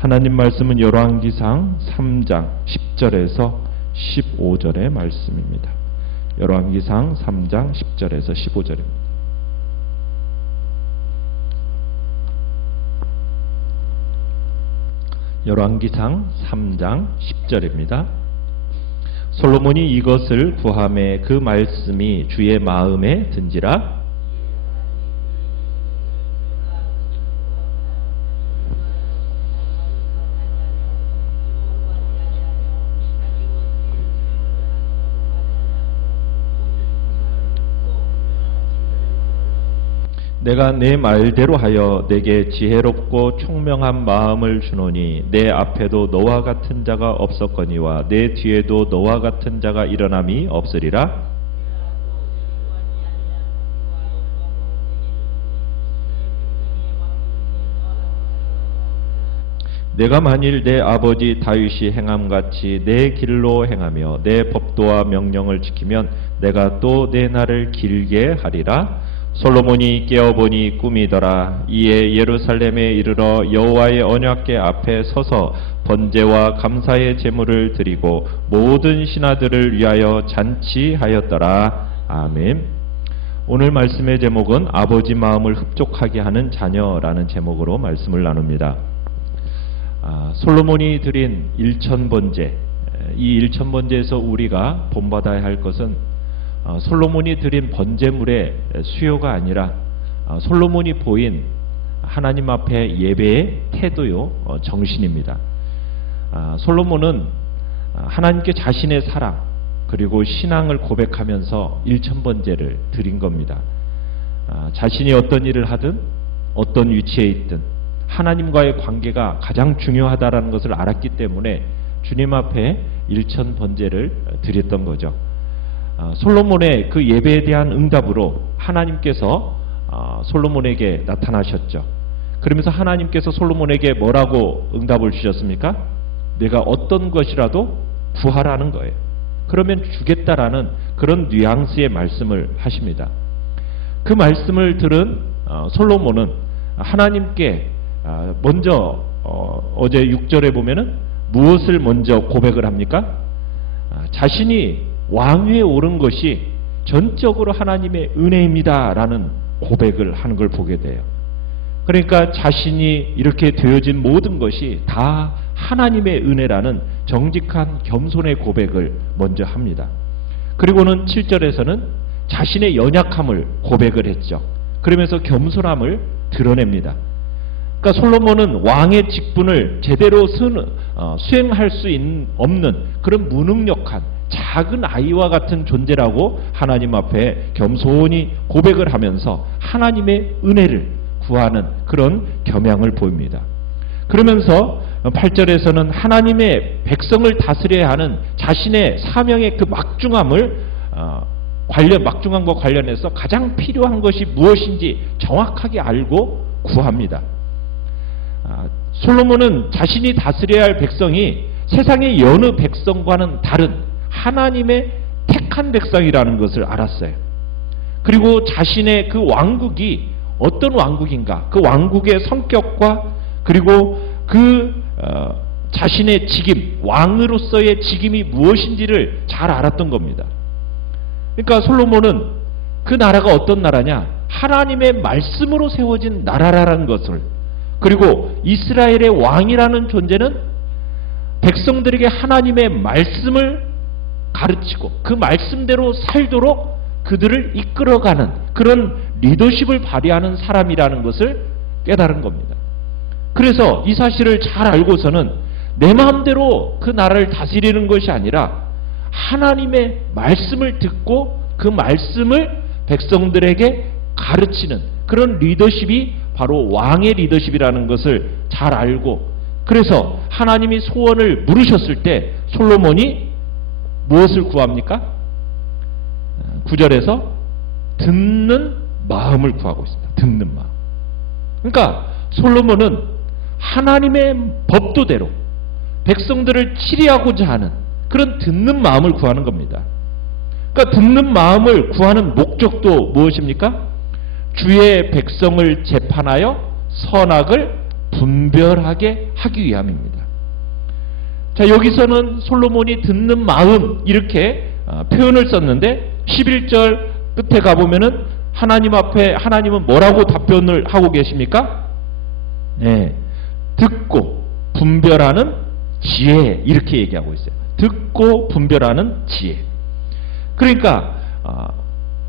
하나님 말씀은 열왕기상 3장 10절에서 15절의 말씀입니다. 열왕기상 3장 10절에서 15절입니다. 열왕기상 3장 10절입니다. 솔로몬이 이것을 구하매 그 말씀이 주의 마음에 든지라. 내가 내 말대로 하여 내게 지혜롭고 총명한 마음을 주노니 내 앞에도 너와 같은 자가 없었거니와 내 뒤에도 너와 같은 자가 일어남이 없으리라. 내가 만일 내 아버지 다윗이 행함같이 내 길로 행하며 내 법도와 명령을 지키면 내가 또 내 날을 길게 하리라. 솔로몬이 깨어보니 꿈이더라. 이에 예루살렘에 이르러 여호와의 언약궤 앞에 서서 번제와 감사의 제물을 드리고 모든 신하들을 위하여 잔치하였더라. 아멘. 오늘 말씀의 제목은 아버지 마음을 흡족하게 하는 자녀라는 제목으로 말씀을 나눕니다. 솔로몬이 드린 일천번제, 이 일천번제에서 우리가 본받아야 할 것은 솔로몬이 드린 번제물의 수요가 아니라 솔로몬이 보인 하나님 앞에 예배의 태도요, 정신입니다. 솔로몬은 하나님께 자신의 사랑 그리고 신앙을 고백하면서 일천번제를 드린 겁니다. 자신이 어떤 일을 하든 어떤 위치에 있든 하나님과의 관계가 가장 중요하다는 것을 알았기 때문에 주님 앞에 일천번제를 드렸던 거죠. 솔로몬의 그 예배에 대한 응답으로 하나님께서 솔로몬에게 나타나셨죠. 그러면서 하나님께서 솔로몬에게 뭐라고 응답을 주셨습니까? 내가 어떤 것이라도 구하라는 거예요. 그러면 주겠다라는 그런 뉘앙스의 말씀을 하십니다. 그 말씀을 들은 솔로몬은 하나님께 먼저 어제 6절에 보면은 무엇을 먼저 고백을 합니까? 자신이 왕위에 오른 것이 전적으로 하나님의 은혜입니다 라는 고백을 하는 걸 보게 돼요. 그러니까 자신이 이렇게 되어진 모든 것이 다 하나님의 은혜라는 정직한 겸손의 고백을 먼저 합니다. 그리고는 7절에서는 자신의 연약함을 고백을 했죠. 그러면서 겸손함을 드러냅니다. 그러니까 솔로몬은 왕의 직분을 제대로 수행할 수 없는 그런 무능력한 작은 아이와 같은 존재라고 하나님 앞에 겸손히 고백을 하면서 하나님의 은혜를 구하는 그런 겸양을 보입니다. 그러면서 8절에서는 하나님의 백성을 다스려야 하는 자신의 사명의 그 막중함과 관련해서 가장 필요한 것이 무엇인지 정확하게 알고 구합니다. 솔로몬은 자신이 다스려야 할 백성이 세상의 여느 백성과는 다른 하나님의 택한 백성이라는 것을 알았어요. 그리고 자신의 그 왕국이 어떤 왕국인가, 그 왕국의 성격과 그리고 그 자신의 직임, 왕으로서의 직임이 무엇인지를 잘 알았던 겁니다. 그러니까 솔로몬은 그 나라가 어떤 나라냐, 하나님의 말씀으로 세워진 나라라는 것을, 그리고 이스라엘의 왕이라는 존재는 백성들에게 하나님의 말씀을 가르치고 그 말씀대로 살도록 그들을 이끌어가는 그런 리더십을 발휘하는 사람이라는 것을 깨달은 겁니다. 그래서 이 사실을 잘 알고서는 내 마음대로 그 나라를 다스리는 것이 아니라 하나님의 말씀을 듣고 그 말씀을 백성들에게 가르치는 그런 리더십이 바로 왕의 리더십이라는 것을 잘 알고, 그래서 하나님이 소원을 물으셨을 때 솔로몬이 무엇을 구합니까? 9절에서 듣는 마음을 구하고 있습니다. 듣는 마음. 그러니까 솔로몬은 하나님의 법도대로 백성들을 치리하고자 하는 그런 듣는 마음을 구하는 겁니다. 그러니까 듣는 마음을 구하는 목적도 무엇입니까? 주의 백성을 재판하여 선악을 분별하게 하기 위함입니다. 자, 여기서는 솔로몬이 듣는 마음 이렇게 표현을 썼는데 11절 끝에 가보면은 하나님 앞에 하나님은 뭐라고 답변을 하고 계십니까? 네, 듣고 분별하는 지혜 이렇게 얘기하고 있어요. 듣고 분별하는 지혜. 그러니까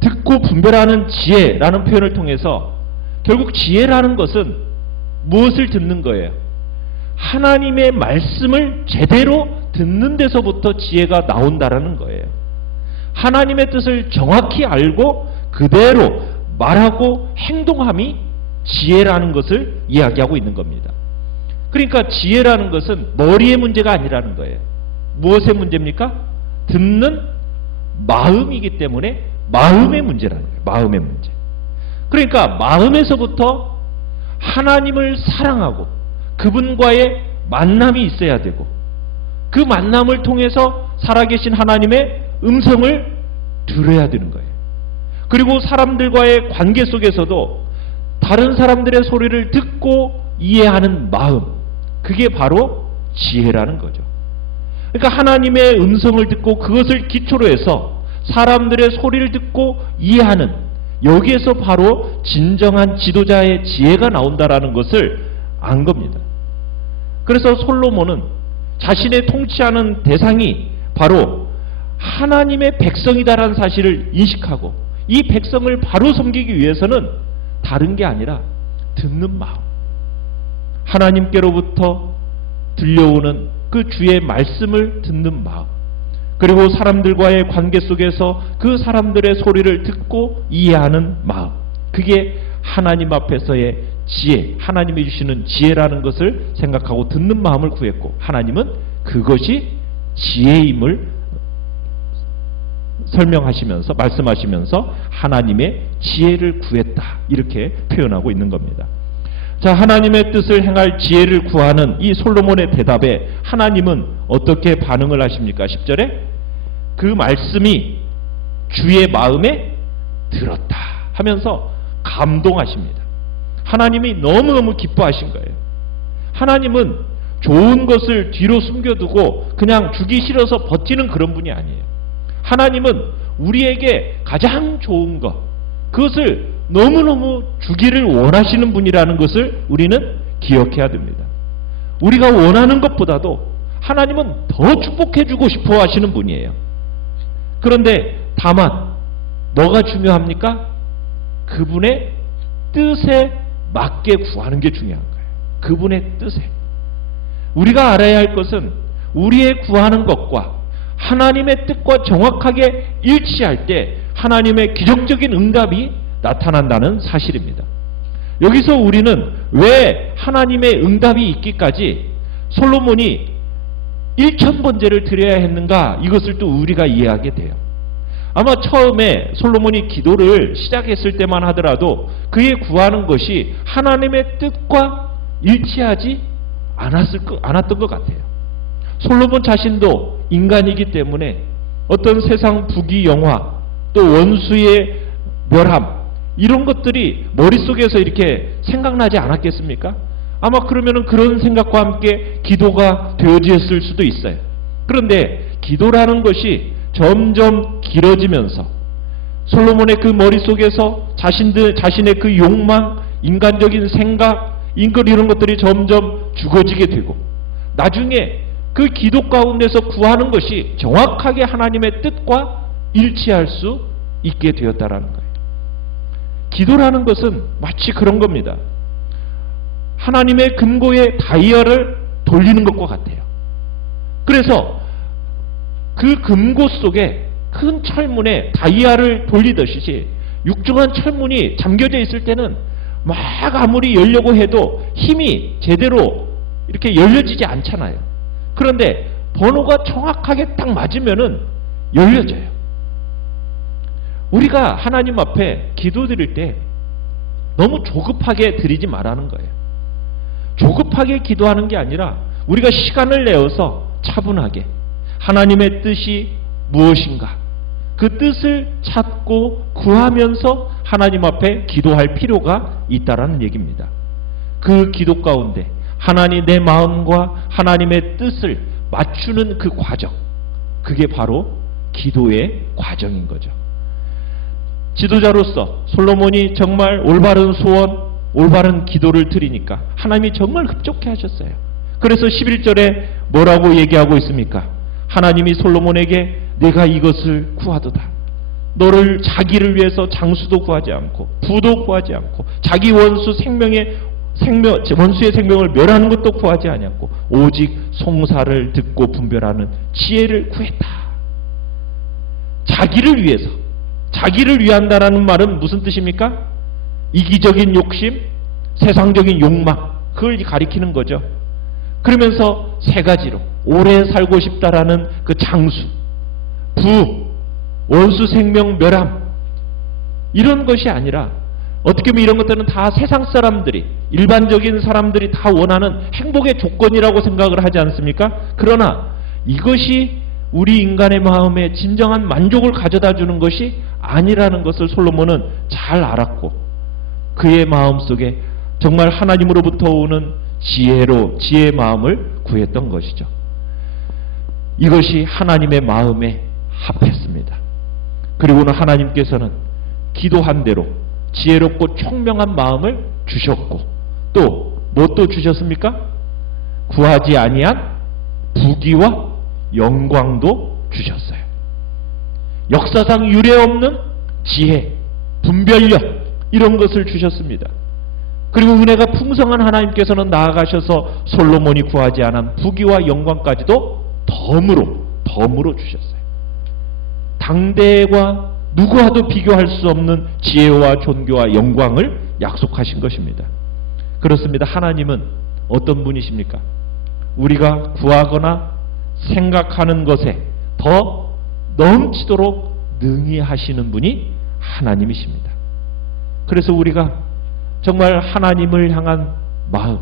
듣고 분별하는 지혜라는 표현을 통해서 결국 지혜라는 것은 무엇을 듣는 거예요? 하나님의 말씀을 제대로 듣는 데서부터 지혜가 나온다라는 거예요. 하나님의 뜻을 정확히 알고 그대로 말하고 행동함이 지혜라는 것을 이야기하고 있는 겁니다. 그러니까 지혜라는 것은 머리의 문제가 아니라는 거예요. 무엇의 문제입니까? 듣는 마음이기 때문에 마음의 문제라는 거예요. 마음의 문제. 그러니까 마음에서부터 하나님을 사랑하고 그분과의 만남이 있어야 되고 그 만남을 통해서 살아계신 하나님의 음성을 들어야 되는 거예요. 그리고 사람들과의 관계 속에서도 다른 사람들의 소리를 듣고 이해하는 마음, 그게 바로 지혜라는 거죠. 그러니까 하나님의 음성을 듣고 그것을 기초로 해서 사람들의 소리를 듣고 이해하는, 여기에서 바로 진정한 지도자의 지혜가 나온다라는 것을 안 겁니다. 그래서 솔로몬은 자신의 통치하는 대상이 바로 하나님의 백성이다라는 사실을 인식하고 이 백성을 바로 섬기기 위해서는 다른 게 아니라 듣는 마음, 하나님께로부터 들려오는 그 주의 말씀을 듣는 마음, 그리고 사람들과의 관계 속에서 그 사람들의 소리를 듣고 이해하는 마음, 그게 하나님 앞에서의 지혜, 하나님이 주시는 지혜라는 것을 생각하고 듣는 마음을 구했고, 하나님은 그것이 지혜임을 설명하시면서 말씀하시면서 하나님의 지혜를 구했다 이렇게 표현하고 있는 겁니다. 자, 하나님의 뜻을 행할 지혜를 구하는 이 솔로몬의 대답에 하나님은 어떻게 반응을 하십니까? 10절에 그 말씀이 주의 마음에 들었다 하면서 감동하십니다. 하나님이 너무너무 기뻐하신 거예요. 하나님은 좋은 것을 뒤로 숨겨두고 그냥 주기 싫어서 버티는 그런 분이 아니에요. 하나님은 우리에게 가장 좋은 것, 그것을 너무너무 주기를 원하시는 분이라는 것을 우리는 기억해야 됩니다. 우리가 원하는 것보다도 하나님은 더 축복해주고 싶어 하시는 분이에요. 그런데 다만 뭐가 중요합니까? 그분의 뜻에 맞게 구하는 게 중요한 거예요. 그분의 뜻에. 우리가 알아야 할 것은 우리의 구하는 것과 하나님의 뜻과 정확하게 일치할 때 하나님의 기적적인 응답이 나타난다는 사실입니다. 여기서 우리는 왜 하나님의 응답이 있기까지 솔로몬이 1000번제를 드려야 했는가, 이것을 또 우리가 이해하게 돼요. 아마 처음에 솔로몬이 기도를 시작했을 때만 하더라도 그의 구하는 것이 하나님의 뜻과 일치하지 않았던 것 같아요. 솔로몬 자신도 인간이기 때문에 어떤 세상 부귀영화, 또 원수의 멸함, 이런 것들이 머릿속에서 이렇게 생각나지 않았겠습니까? 아마 그러면은 그런 생각과 함께 기도가 되어졌을 수도 있어요. 그런데 기도라는 것이 점점 길어지면서 솔로몬의 그 머릿속에서 자신의 그 욕망, 인간적인 생각, 이런 것들이 점점 죽어지게 되고 나중에 그 기도 가운데서 구하는 것이 정확하게 하나님의 뜻과 일치할 수 있게 되었다라는 거예요. 기도라는 것은 마치 그런 겁니다. 하나님의 금고의 다이아를 돌리는 것과 같아요. 그래서 그 금고 속에 큰 철문에 다이아를 돌리듯이 육중한 철문이 잠겨져 있을 때는 막 아무리 열려고 해도 힘이 제대로 이렇게 열려지지 않잖아요. 그런데 번호가 정확하게 딱 맞으면은 열려져요. 우리가 하나님 앞에 기도 드릴 때 너무 조급하게 드리지 말라는 거예요. 조급하게 기도하는 게 아니라 우리가 시간을 내어서 차분하게 하나님의 뜻이 무엇인가, 그 뜻을 찾고 구하면서 하나님 앞에 기도할 필요가 있다라는 얘기입니다. 그 기도 가운데 하나님 내 마음과 하나님의 뜻을 맞추는 그 과정, 그게 바로 기도의 과정인 거죠. 지도자로서 솔로몬이 정말 올바른 소원, 올바른 기도를 드리니까 하나님이 정말 흡족해 하셨어요. 그래서 11절에 뭐라고 얘기하고 있습니까? 하나님이 솔로몬에게 내가 이것을 구하도다. 너를 자기를 위해서 장수도 구하지 않고 부도 구하지 않고 자기 원수의 생명을 멸하는 것도 구하지 않았고 오직 송사를 듣고 분별하는 지혜를 구했다. 자기를 위해서, 자기를 위한다라는 말은 무슨 뜻입니까? 이기적인 욕심, 세상적인 욕망, 그걸 가리키는 거죠. 그러면서 세 가지로 오래 살고 싶다라는 그 장수, 부, 원수 생명 멸함, 이런 것이 아니라 어떻게 보면 이런 것들은 다 세상 사람들이, 일반적인 사람들이 다 원하는 행복의 조건이라고 생각을 하지 않습니까? 그러나 이것이 우리 인간의 마음에 진정한 만족을 가져다 주는 것이 아니라는 것을 솔로몬은 잘 알았고 그의 마음속에 정말 하나님으로부터 오는 지혜의 마음을 구했던 것이죠. 이것이 하나님의 마음에 합했습니다. 그리고는 하나님께서는 기도한 대로 지혜롭고 총명한 마음을 주셨고 또 뭐 주셨습니까? 구하지 아니한 부귀와 영광도 주셨어요. 역사상 유례없는 지혜, 분별력, 이런 것을 주셨습니다. 그리고 은혜가 풍성한 하나님께서는 나아가셔서 솔로몬이 구하지 않은 부귀와 영광까지도 덤으로 주셨어요. 당대와 누구와도 비교할 수 없는 지혜와 존귀와 영광을 약속하신 것입니다. 그렇습니다. 하나님은 어떤 분이십니까? 우리가 구하거나 생각하는 것에 더 넘치도록 능히 하시는 분이 하나님이십니다. 그래서 우리가 정말 하나님을 향한 마음,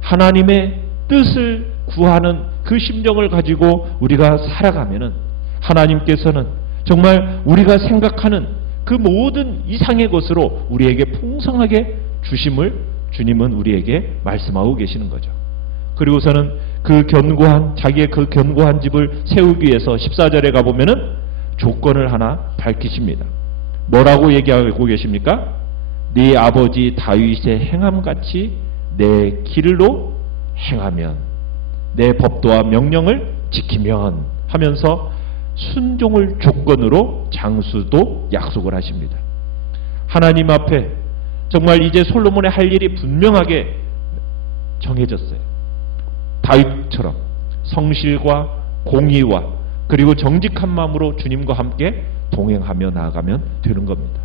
하나님의 뜻을 구하는 그 심정을 가지고 우리가 살아가면은 하나님께서는 정말 우리가 생각하는 그 모든 이상의 것으로 우리에게 풍성하게 주심을 주님은 우리에게 말씀하고 계시는 거죠. 그리고서는 자기의 그 견고한 집을 세우기 위해서 14절에 가보면은 조건을 하나 밝히십니다. 뭐라고 얘기하고 계십니까? 네 아버지 다윗의 행함같이 내 길로 행하면, 내 법도와 명령을 지키면 하면서 순종을 조건으로 장수도 약속을 하십니다. 하나님 앞에 정말 이제 솔로몬의 할 일이 분명하게 정해졌어요. 다윗처럼 성실과 공의와 그리고 정직한 마음으로 주님과 함께 동행하며 나아가면 되는 겁니다.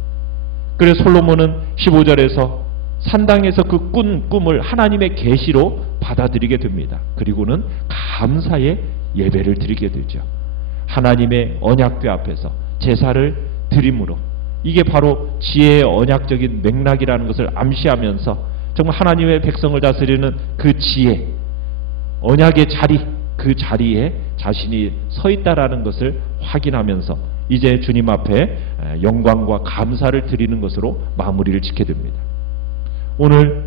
그래서 솔로몬은 15절에서 산당에서 그 꿈을 하나님의 계시로 받아들이게 됩니다. 그리고는 감사의 예배를 드리게 되죠. 하나님의 언약궤 앞에서 제사를 드림으로, 이게 바로 지혜의 언약적인 맥락이라는 것을 암시하면서 정말 하나님의 백성을 다스리는 그 지혜, 언약의 자리, 그 자리에 자신이 서 있다라는 것을 확인하면서 이제 주님 앞에 영광과 감사를 드리는 것으로 마무리를 짓게 됩니다. 오늘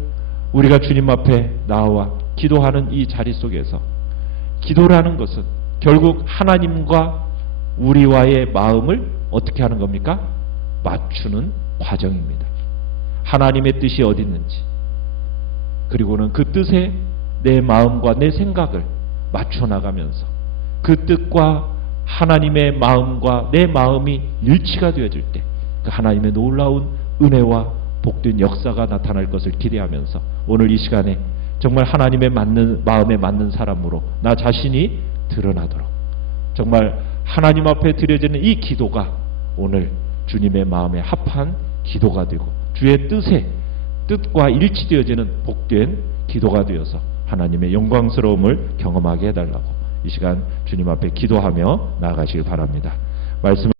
우리가 주님 앞에 나와 기도하는 이 자리 속에서 기도라는 것은 결국 하나님과 우리와의 마음을 어떻게 하는 겁니까? 맞추는 과정입니다. 하나님의 뜻이 어디 있는지, 그리고는 그 뜻에 내 마음과 내 생각을 맞춰 나가면서 그 뜻과 하나님의 마음과 내 마음이 일치가 되어질 때 그 하나님의 놀라운 은혜와 복된 역사가 나타날 것을 기대하면서 오늘 이 시간에 정말 하나님의 마음에 맞는 사람으로 나 자신이 드러나도록 정말 하나님 앞에 드려지는 이 기도가 오늘 주님의 마음에 합한 기도가 되고 주의 뜻과 일치되어지는 복된 기도가 되어서 하나님의 영광스러움을 경험하게 해달라고 이 시간 주님 앞에 기도하며 나아가시길 바랍니다. 말씀